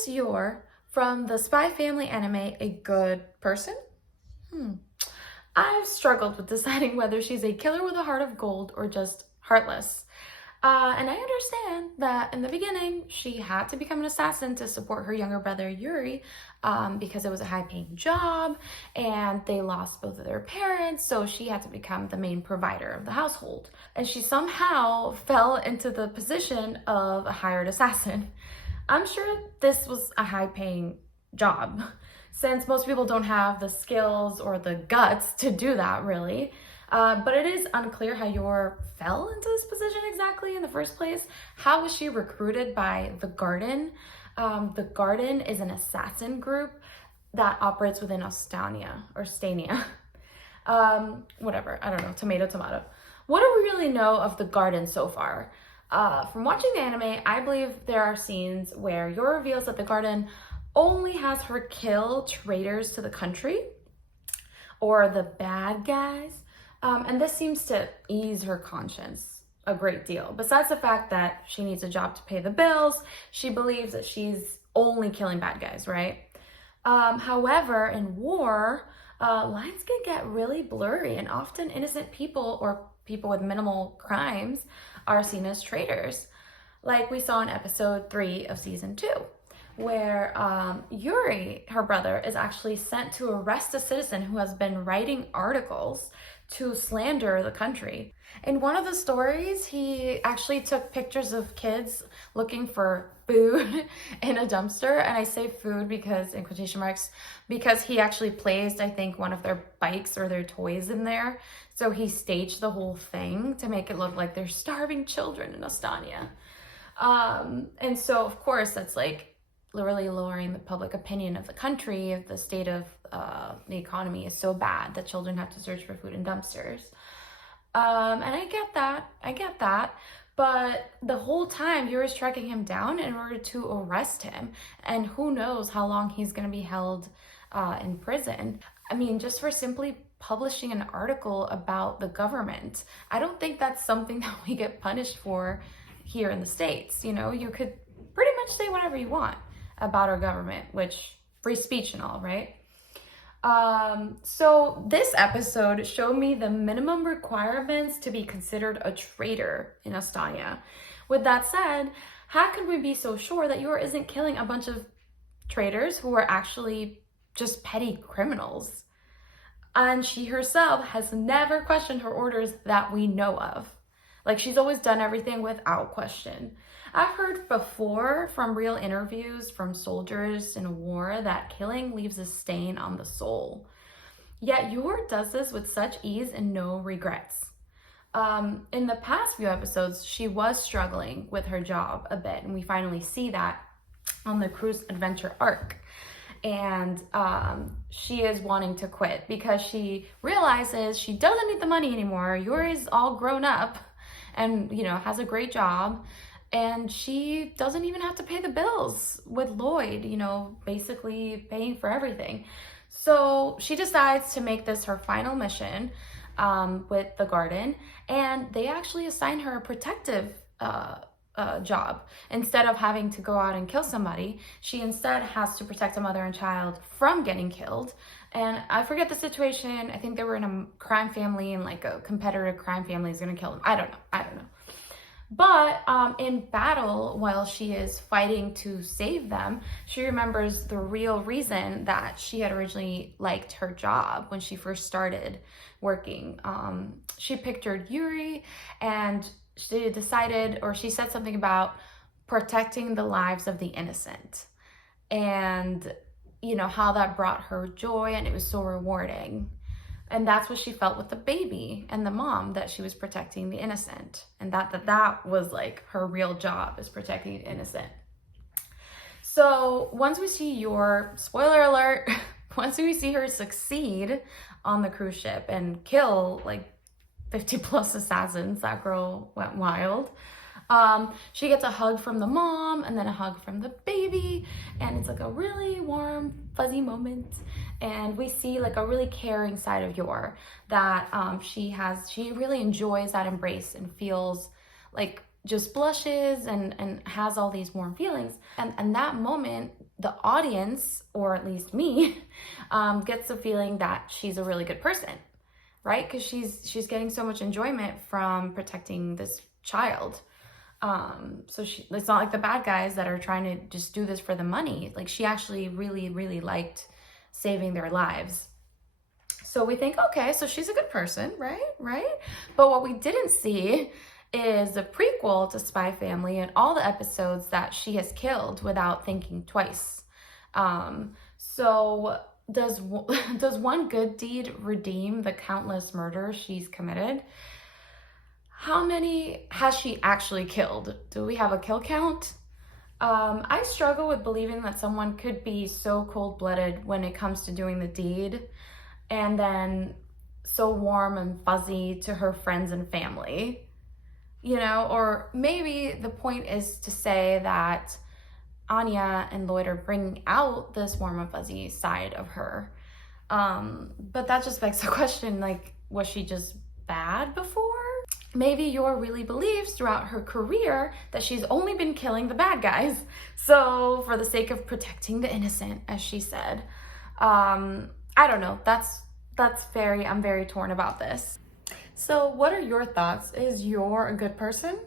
Is Yor from the Spy Family anime a good person? I've struggled with deciding whether she's a killer with a heart of gold or just heartless. And I understand that in the beginning, she had to become an assassin to support her younger brother Yuri because it was a high paying job and they lost both of their parents, so she had to become the main provider of the household. And she somehow fell into the position of a hired assassin. I'm sure this was a high paying job since most people don't have the skills or the guts to do that really. But it is unclear how Yor fell into this position exactly in the first place. How was she recruited by the Garden? The Garden is an assassin group that operates within Ostania or Stania. Whatever, I don't know, tomato. What do we really know of the Garden so far? From watching the anime, I believe there are scenes where Yor reveals that the Garden only has her kill traitors to the country or the bad guys. And this seems to ease her conscience a great deal. Besides the fact that she needs a job to pay the bills, she believes that she's only killing bad guys, right? However, in war, lines can get really blurry and often innocent people or people with minimal crimes are seen as traitors. Like we saw in episode 3 of season 2. Where Yuri, her brother, is actually sent to arrest a citizen who has been writing articles to slander the country. In one of the stories, he actually took pictures of kids looking for food in a dumpster. And I say food because, in quotation marks, because he actually placed, I think, one of their bikes or their toys in there. So he staged the whole thing to make it look like they're starving children in Ostania. And so, of course, that's like really lowering the public opinion of the country if the state of the economy is so bad that children have to search for food in dumpsters. And I get that. But the whole time, Yuri's tracking him down in order to arrest him. And who knows how long he's going to be held in prison. I mean, just for simply publishing an article about the government. I don't think that's something that we get punished for here in the States. You know, you could pretty much say whatever you want about our government, which free speech and all, right? So this episode showed me the minimum requirements to be considered a traitor in Ostania. With that said, how can we be so sure that Yor isn't killing a bunch of traitors who are actually just petty criminals? And she herself has never questioned her orders that we know of. Like, she's always done everything without question. I've heard before from real interviews from soldiers in a war that killing leaves a stain on the soul. Yet Yor does this with such ease and no regrets. In the past few episodes, she was struggling with her job a bit, and we finally see that on the cruise adventure arc. And she is wanting to quit because she realizes she doesn't need the money anymore. Yuri's all grown up and, you know, has a great job. And she doesn't even have to pay the bills with Lloyd, you know, basically paying for everything. So she decides to make this her final mission with the Garden. And they actually assign her a protective job. Instead of having to go out and kill somebody, she instead has to protect a mother and child from getting killed. And I forget the situation. I think they were in a crime family and like a competitor crime family is going to kill them. I don't know. But in battle, while she is fighting to save them, she remembers the real reason that she had originally liked her job when she first started working. She pictured Yuri and she decided, or she said something about protecting the lives of the innocent. And you know, how that brought her joy and it was so rewarding. And that's what she felt with the baby and the mom, that she was protecting the innocent. And that was like her real job, is protecting the innocent. So once we see Yor, spoiler alert, once we see her succeed on the cruise ship and kill like 50 plus assassins, that girl went wild. She gets a hug from the mom and then a hug from the baby, and it's like a really warm, fuzzy moment. And we see like a really caring side of Yor that she really enjoys that embrace and feels like just blushes and has all these warm feelings. And that moment, the audience, or at least me, gets the feeling that she's a really good person, right? Because she's getting so much enjoyment from protecting this child. So it's not like the bad guys that are trying to just do this for the money. Like, she actually really, really liked saving their lives. So we think, okay, so she's a good person, right? Right? But what we didn't see is a prequel to Spy Family and all the episodes that she has killed without thinking twice. So does one good deed redeem the countless murders she's committed? How many has she actually killed? Do we have a kill count? I struggle with believing that someone could be so cold-blooded when it comes to doing the deed, and then so warm and fuzzy to her friends and family, or maybe the point is to say that Anya and Lloyd are bringing out this warm and fuzzy side of her. But that just begs the question, like, was she just bad before? Maybe Yor really believes throughout her career that she's only been killing the bad guys. So for the sake of protecting the innocent, as she said. I don't know. I'm very torn about this. So what are your thoughts? Is Yor a good person?